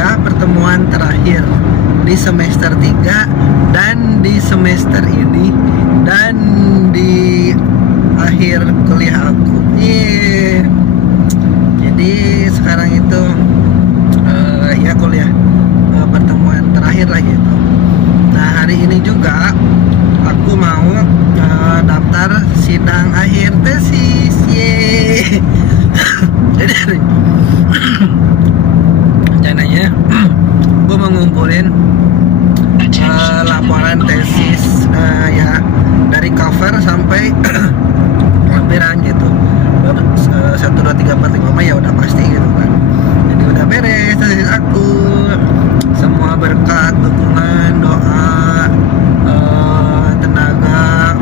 kuliah pertemuan terakhir di semester 3 dan di semester ini dan di akhir kuliah aku. Jadi sekarang itu ya kuliah pertemuan terakhir lah gitu. Nah, hari ini juga aku mau daftar sidang akhir tesis. Jadi rencananya gue mau ngumpulin laporan tesis ya dari cover sampai lampiran gitu. 1, 2, 3, 4, 5 mah ya udah pasti gitu kan. Jadi udah beres tesis aku. Semua berkat, dukungan, doa, tenaga,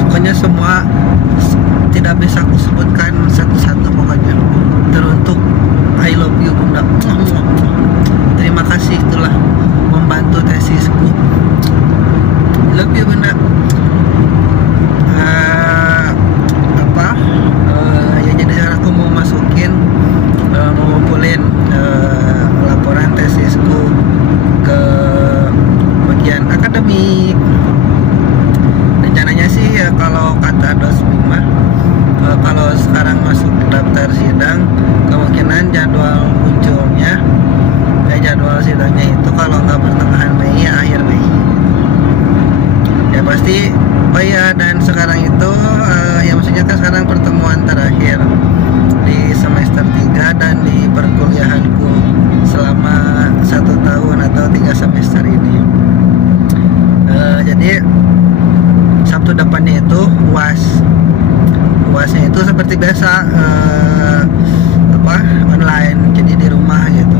pokoknya semua tidak bisa aku sebutkan satu-satu, pokoknya teruntuk. I love you Bunda. Terima kasih telah membantu tesisku. Love you Bunda. Ya jadi sekarang aku mau masukin, mau ngumpulin laporan tesisku ke bagian akademik. Rencananya sih ya, kalau kata Dosbing mah kalau sekarang masuk daftar sidang, kemungkinan jadwal munculnya jadwal sidangnya itu kalau nggak pertengahan Mei ya akhir Mei ya pasti. Oh iya, dan sekarang itu ya maksudnya kan sekarang pertemuan terakhir di semester 3 dan di perkuliahanku selama 1 tahun atau 3 semester ini. Jadi Sabtu depannya itu UASnya itu seperti biasa online, jadi di rumah gitu.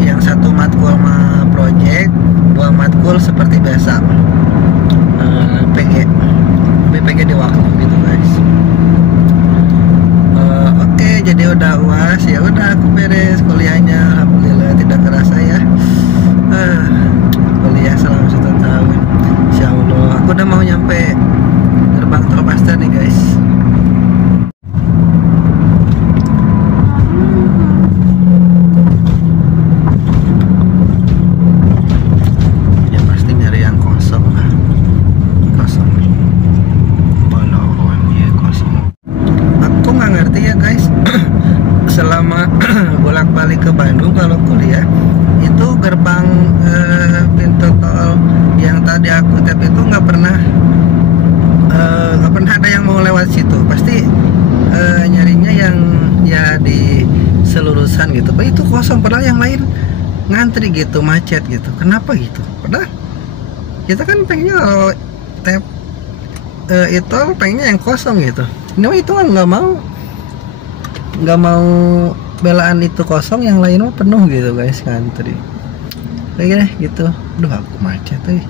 Yang 1 matkul mah project, 2 matkul seperti biasa PG di waktu gitu guys. Oke, jadi udah UAS ya udah aku beres kuliahnya, alhamdulillah tidak kerasa ya. Kuliah selama 1 tahun, insya Allah aku udah mau nyampe gerbang tol Paster nih guys. Ya pasti nyari yang kosong lah. Kosong nih, balon ya kosong. Aku nggak ngerti ya guys. Selama bolak-balik ke Bandung kalau kuliah itu gerbang pintu tol yang tadi aku tap itu nggak pernah ada yang mau lewat situ. Pasti nyarinya yang ya di selurusan gitu. Itu kosong, padahal yang lain ngantri gitu, macet gitu. Kenapa gitu? Padahal kita kan pengennya kalau tap itu pengennya yang kosong gitu. Ini itu kan nggak mau belaan itu kosong, yang lain mah penuh gitu guys, ngantri. Kayak gini gitu. Aduh, aku macet tuh.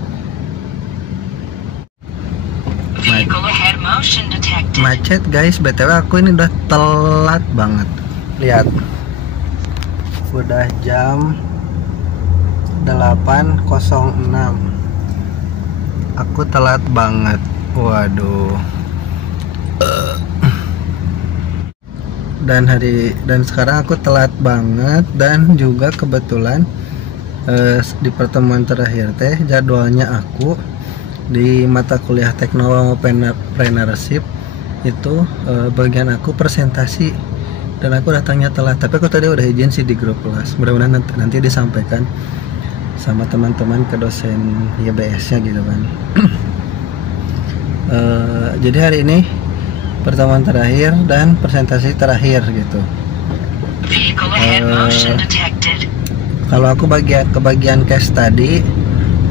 Macet guys. BTW aku ini udah telat banget. Lihat, udah jam 8.06. Aku telat banget. Waduh. Dan sekarang aku telat banget. Dan juga kebetulan di pertemuan terakhir teh jadwalnya aku di mata kuliah Technopreneurship itu bagian aku presentasi, dan aku datangnya telat. Tapi aku tadi udah izin sih di grup kelas. Mudah-mudahan nanti disampaikan sama teman-teman ke dosen YBS-nya gitu kan. Jadi hari ini pertemuan terakhir dan presentasi terakhir gitu. Kalau aku ke bagian case tadi,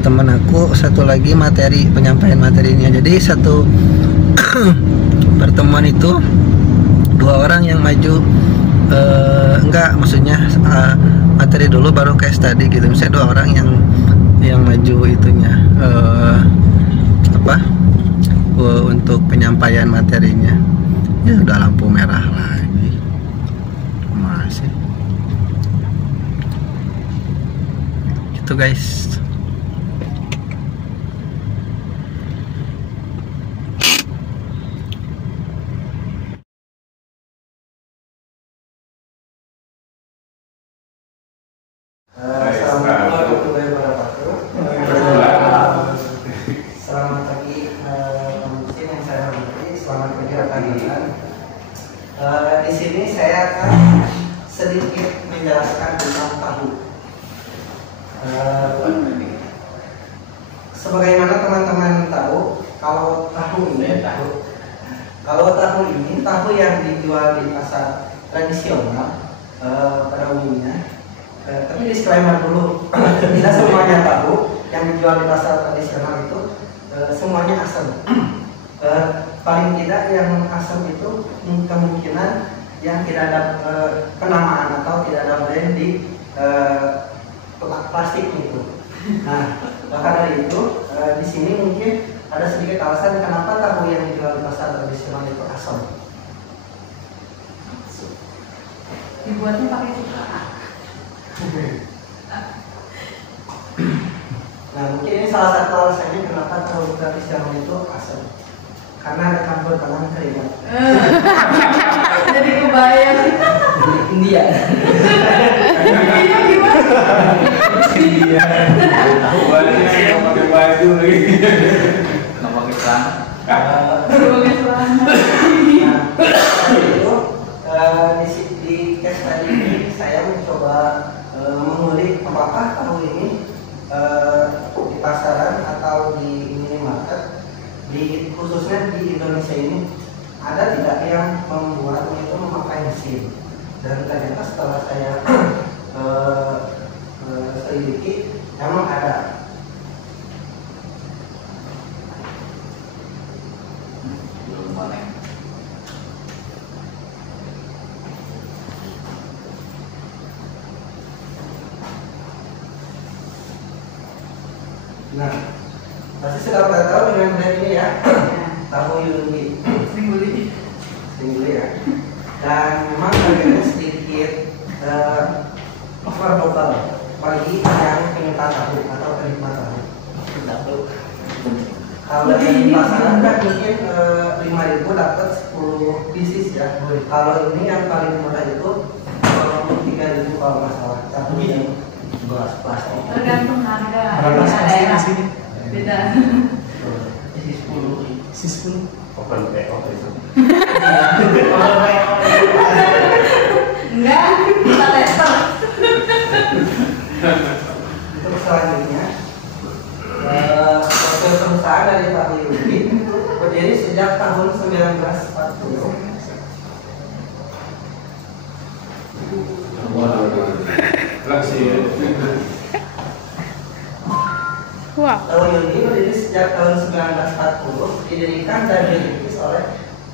temen aku satu lagi materi, penyampaian materinya. Jadi satu pertemuan itu 2 orang yang maju, enggak maksudnya materi dulu baru case tadi gitu. Misalnya 2 orang yang maju itunya untuk penyampaian materinya. Ya udah lampu merah lagi masih gitu guys. rekan-rekan. Di sini saya akan sedikit menjelaskan tentang tahu. Sebagaimana teman-teman tahu, kalau tahu ini tahu yang dijual di pasar tradisional pada umumnya. Tapi disclaimer dulu, tidak semuanya tahu yang dijual di pasar tradisional itu semuanya asam. Paling tidak yang asam itu kemungkinan yang tidak ada penamaan atau tidak ada brand di plastik itu. Nah, maka dari itu di sini mungkin ada sedikit alasan kenapa tahu yang dijual di pasar tradisional itu asam. Dibuatnya pakai cuka. Nah, mungkin ini salah satu alasannya kenapa tahu tradisional itu asam. Karena ada campur tangan keringat. Jadi kebayang. India. Ini gimana? Iya. Tahu banget yang pakai baju lagi. Nggak pakai celana. Pakai celana. Nah, itu di case tadi ini saya mencoba mengulik apakah tahu ini di pasaran atau di minimarket, khususnya di Indonesia ini ada tidak yang membuatnya itu memakai mesin. Dan ternyata setelah saya selidiki memang ada. Nah, pasti sudah pada tahu dengan brand ini ya, tahu Yungi. Sering beli. Ya. Dan memang harganya sedikit affordable bagi yang penyuka tahu atau penikmat tahu. Kalau di pasaran kan mungkin 5.000 dapat 10 pieces ya. Kalau ini yang paling murah itu 3.000 kalau nggak salah. Satu ini gelas plastik. Tergantung harga. Berapa Daerah. sini? Beda. Isi 10. Open PO itu. Enggak, kita tester. Untuk selanjutnya, perusahaan dari Pak Yudi berdiri sejak tahun 1940. Wow. Tahu Yudi berdiri sejak tahun 1940, didirikan dan dirintis oleh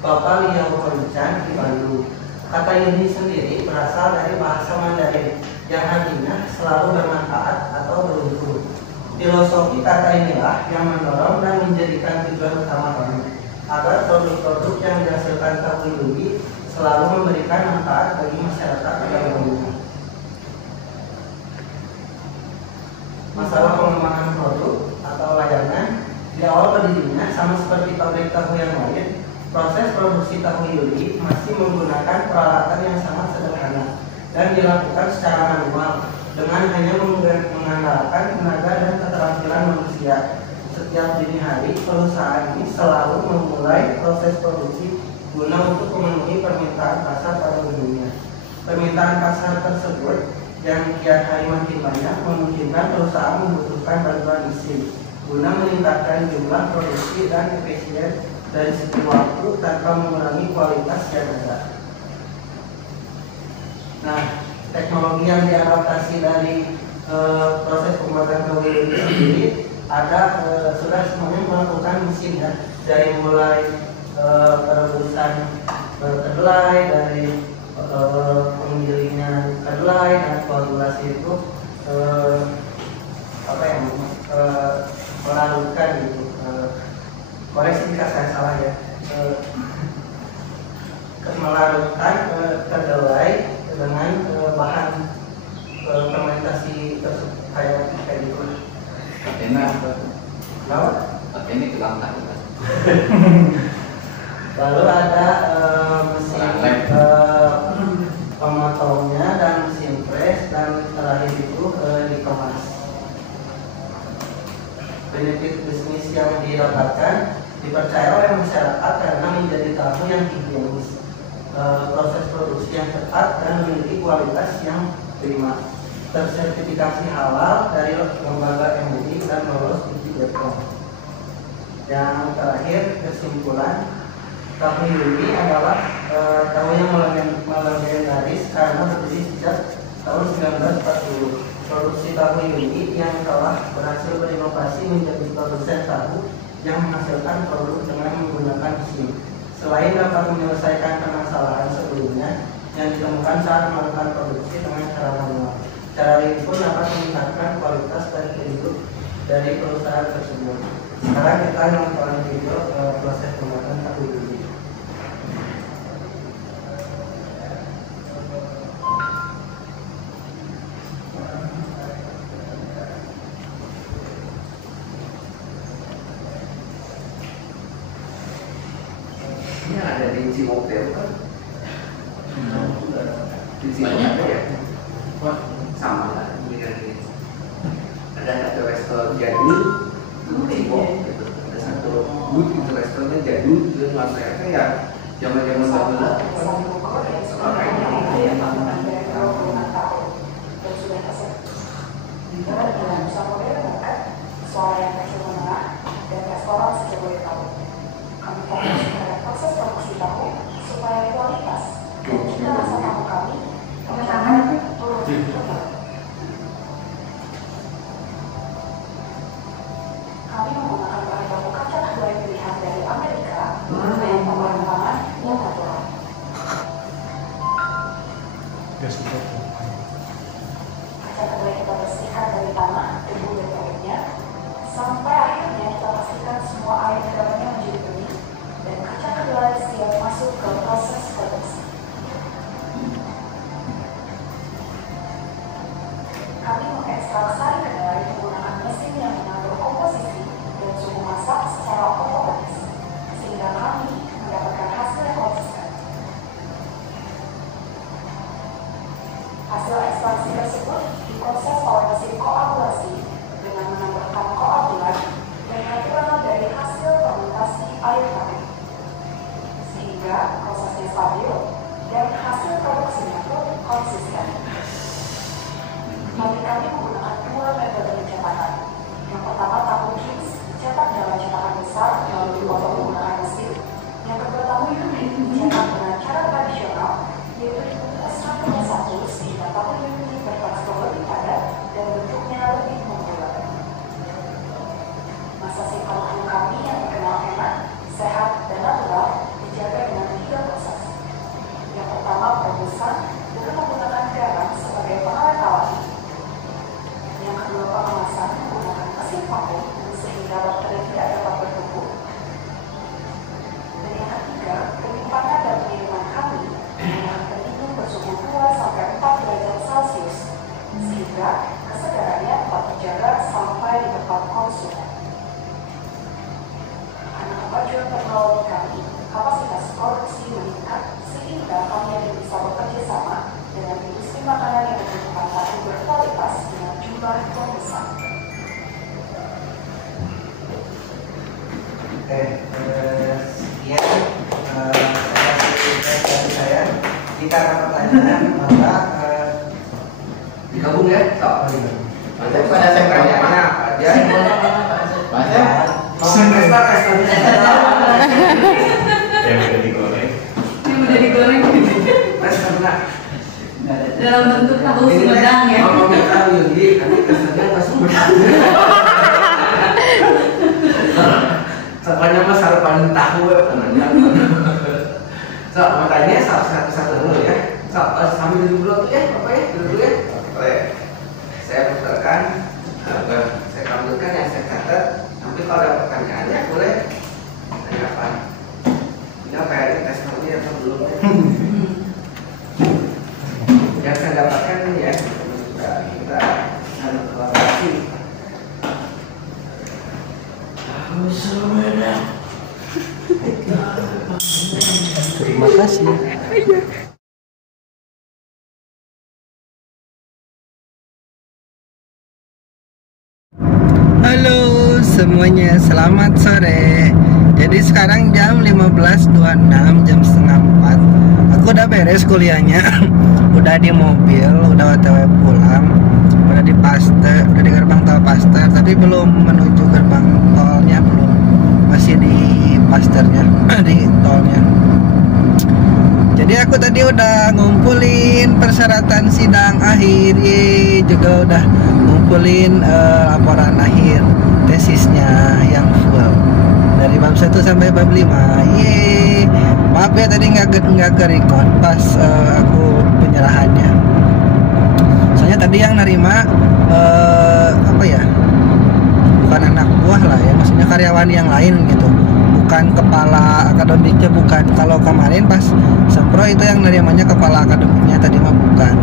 Bapak Liao Konchan di Bandung. Kata Yudi sendiri berasal dari bahasa Mandarin yang artinya selalu bermanfaat atau beruntung. Filosofi kata inilah yang mendorong dan menjadikan tujuan utama kami agar produk-produk yang dihasilkan Tahu Yudi selalu memberikan manfaat bagi masyarakat yang umum. Masalah pengembangan produk atau layanan di awal berdirinya sama seperti pabrik tahu yang lain. Proses produksi Tahu Yudi masih menggunakan peralatan yang sangat sederhana dan dilakukan secara manual dengan hanya mengandalkan tenaga dan keterampilan manusia. Setiap dini hari, perusahaan ini selalu memulai proses produksi guna untuk memenuhi permintaan pasar pada umumnya. Permintaan pasar tersebut yang kian hari makin banyak memungkinkan perusahaan membutuhkan bantuan mesin guna meningkatkan jumlah produksi dan efisien dari segi waktu tanpa mengurangi kualitas yang ada. Nah, teknologi yang diadaptasi dari proses pembuatan tahu Yudi sendiri ada sudah semuanya melakukan mesin ya, dari mulai perebusan kedelai, dari penggilingan kedelai dan koagulasi itu melarutkan gitu. Koreksi jika saya salah ya. Melarutkan kedelai dengan bahan fermentasi kayak gitu. Enak apa? Kenapa? Tapi ini tukang tahu kan? Lalu ada mesin pemotongnya dan mesin press, dan terakhir itu dikemas. Benefit bisnis yang didapatkan dipercaya oleh masyarakat karena menjadi tahu yang higienis, proses produksi yang tepat dan memiliki kualitas yang prima, tersertifikasi halal dari lembaga MUI dan lolos uji BPOM. Yang terakhir, kesimpulan, tahu Yuli adalah tahu yang legendaris karena berdiri sejak tahun 1940. Produksi tahu Yuli yang telah berhasil berinovasi menjadi produsen tahu yang menghasilkan produk dengan menggunakan mesin. Selain dapat menyelesaikan permasalahan sebelumnya yang ditemukan saat melakukan produksi dengan cara manual, cara ini pun dapat meningkatkan kualitas dan produk dari perusahaan tersebut. Sekarang kita nonton video proses pembuatan tahu Yuli. Ini ada di Cimotel kan? Di Cimotel ya? Wah, sama lah dengan ini. Ada satu restoran jadul, Cimotel gitu. Ada satu booth itu restorannya jadul, dan nuansanya ya zaman-zaman dahulu. Suara yang kecil menengah dan restoran sejauh tahu. Kami fokus pada proses produksi tahu supaya kualitas dan juga rasa tahu kami turun cepat. Kami menggunakan bahan baku kaca kedelai pilihan dari Amerika dengan pemahaman yang natural. Kaca kedelai kita bersihkan dari tanah, debu dan kulitnya sampai akhirnya kita pastikan semua air di dalamnya menjadi bening dan kaca kedelai siap masuk ke proses produksi. Kami mengekstrak sari kedelai menggunakan mesin yang mengatur komposisi dan suhu masak secara otomatis, sehingga kami mendapatkan hasil yang konsisten. Hasil ekstraksi tersebut diproses oleh mesin koagulasi dengan menambahkan koagulan dan natural dari hasil fermentasi air pabrik, sehingga prosesnya stabil dan hasil produksinya pun konsisten. Pabrik kami menggunakan dua metode pencetakan. Yang pertama tahu jeans dicetak dalam cetakan besar lalu dipotong menggunakan mesin. Yang kedua tahu unit dicetak dengan cara tradisional, yaitu dibungkus satu persatu sehingga tahu unit bertekstur lebih padat dan bentuknya lebih membulat. Masa simpan kami yang dikenal enak, sehat, dan natural dijaga dengan 3 proses. Yang pertama perebusan dengan menggunakan garam sebagai pengawet alami. Yang kedua pengemasan menggunakan mesin vakum sehingga bakteri tidak dapat bertumbuh. Dan yang ketiga penyimpanan dan pengiriman kami dengan pendingin bersuhu 2-4 derajat Celcius sehingga kesegarannya dapat terjaga sampai di tempat konsumen. Karena kemajuan teknologi kami, kapasitas produksi meningkat sehingga kami bisa bekerja sama dengan industri makanan yang membutuhkan tahu berkualitas dengan jumlah yang besar. Oke, sekian dari saya. Jika ada pertanyaan, maka digabung ya, sok. Nanti pada saya pertanyaannya apa aja? Banyak. Yang udah digoreng. Ini udah digoreng dalam bentuk tahu sumedang ya. Kalau kita Yuli, nanti kesannya nggak sumedang. Semuanya mah sarapan tahu ya, penanya. So, makanya satu-satu dulu ya. So, sambil duduk dulu tuh ya, Bapak ya, duduk dulu ya. Oke. Saya putarkan, saya tampilkan yang saya catat. Nanti kalau ada pertanyaannya boleh tanya apa? Ini apa ya, ini testernya atau belum ya? Yang saya dapatkan ini ya, kita harus kolaborasi. terima kasih. Halo semuanya, selamat sore. Jadi sekarang jam 15.26, jam setengah 4. Aku udah beres kuliahnya. Udah di mobil, udah OTW pulang. Udah di Paster, udah di gerbang tol Paster, tapi belum menuju gerbang tolnya, belum. Masih di Pasternya, di tolnya. Jadi aku tadi udah ngumpulin persyaratan sidang akhir, juga udah ngumpulin laporan akhir tesisnya yang full dari bab 1 sampai bab 5. Maaf ya tadi nggak ke record pas aku penyerahannya. Soalnya tadi yang nerima apa ya? Bukan anak buah lah ya, maksudnya karyawan yang lain gitu. Bukan kepala akademiknya, bukan. Kalau kemarin pas sempro itu yang nerimanya kepala akademiknya, tadi mah bukan.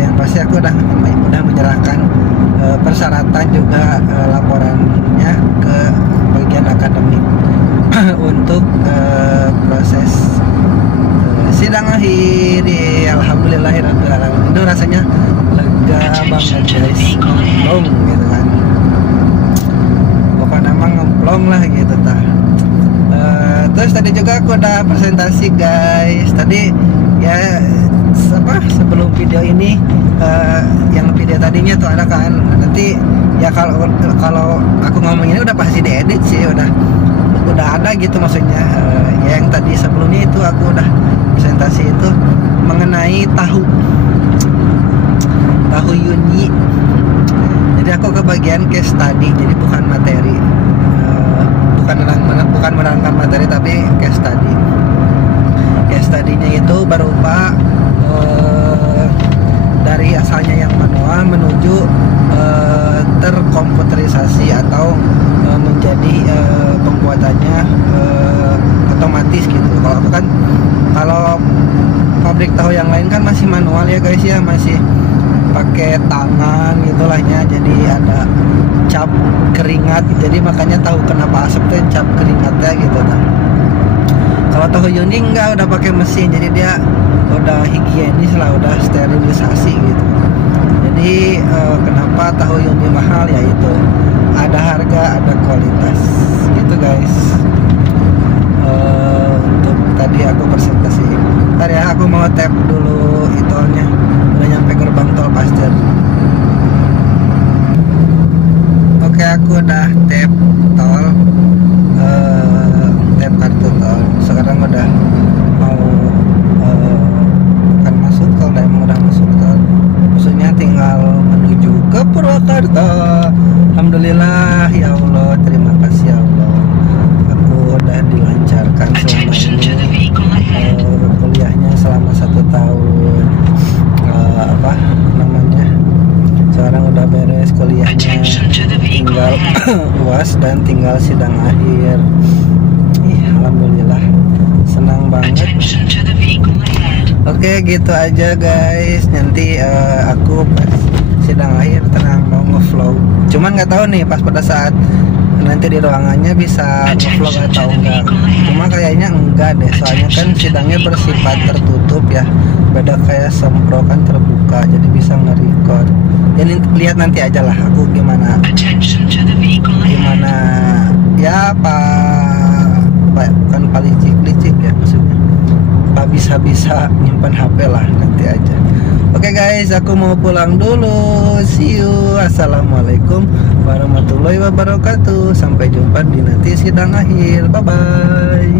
Yang pasti aku udah menyerahkan persyaratan juga laporannya ke bagian akademik untuk proses sidang akhir. Alhamdulillahirabbil alamin. Itu rasanya lega banget guys, ngemplong gitu kan. Pokoknya mah ngemplong lah gitu tah. Terus tadi juga aku udah presentasi guys. Tadi ya sebelum video ini yang video tadinya tuh ada kan, nanti ya kalau aku ngomong ini udah pasti diedit sih, udah ada gitu maksudnya. Ya yang tadi sebelumnya itu aku udah presentasi itu mengenai tahu Yuni. Jadi aku ke bagian case study, jadi bukan materi, bukan menerangkan materi tapi case study. Case study-nya itu berupa dari asalnya yang manual menuju terkomputerisasi atau menjadi pembuatannya otomatis gitu. Kalau aku kan, kalau pabrik tahu yang lain kan masih manual ya guys ya, masih pakai tangan gitulahnya, jadi ada cap keringat, jadi makanya tahu kenapa asapnya cap keringatnya gitu kan. Kalau tahu Yuni enggak, udah pakai mesin, jadi dia udah higienis lah, udah sterilisasi gitu. Jadi kenapa tahu Yuni mahal, ya itu ada harga, ada kualitas gitu guys. Untuk tadi aku presentasi. Ntar ya aku mau tap dulu tolnya, udah nyampe gerbang tol Paster. Oke, aku udah tap tol, tap kartu tol. Sekarang udah mau bukan masuk tol, emang udah masuk tol. Maksudnya tinggal menuju ke Purwakarta. Alhamdulillah ya Allah, terima kasih ya Allah. Aku udah dilancarkan selama ini kuliahnya selama 1 tahun. Apa namanya? Sekarang udah beres kuliahnya, tinggal UAS dan tinggal sidang akhir. Alhamdulillah, senang banget. Oke, gitu aja guys. Nanti aku pas sidang akhir tenang mau nge-vlog. Cuman nggak tahu nih pas pada saat nanti di ruangannya bisa nge-vlog atau enggak. Cuma kayaknya enggak deh, soalnya kan sidangnya bersifat tertutup ya. Beda kayak sempro kan terbuka, jadi bisa nge-record. Jadi lihat nanti aja lah aku gimana ya bukan licik ya, maksudnya bisa nyimpan HP lah, nanti aja. Oke guys, aku mau pulang dulu. See you. Assalamualaikum warahmatullahi wabarakatuh. Sampai jumpa di nanti sidang akhir. Bye bye.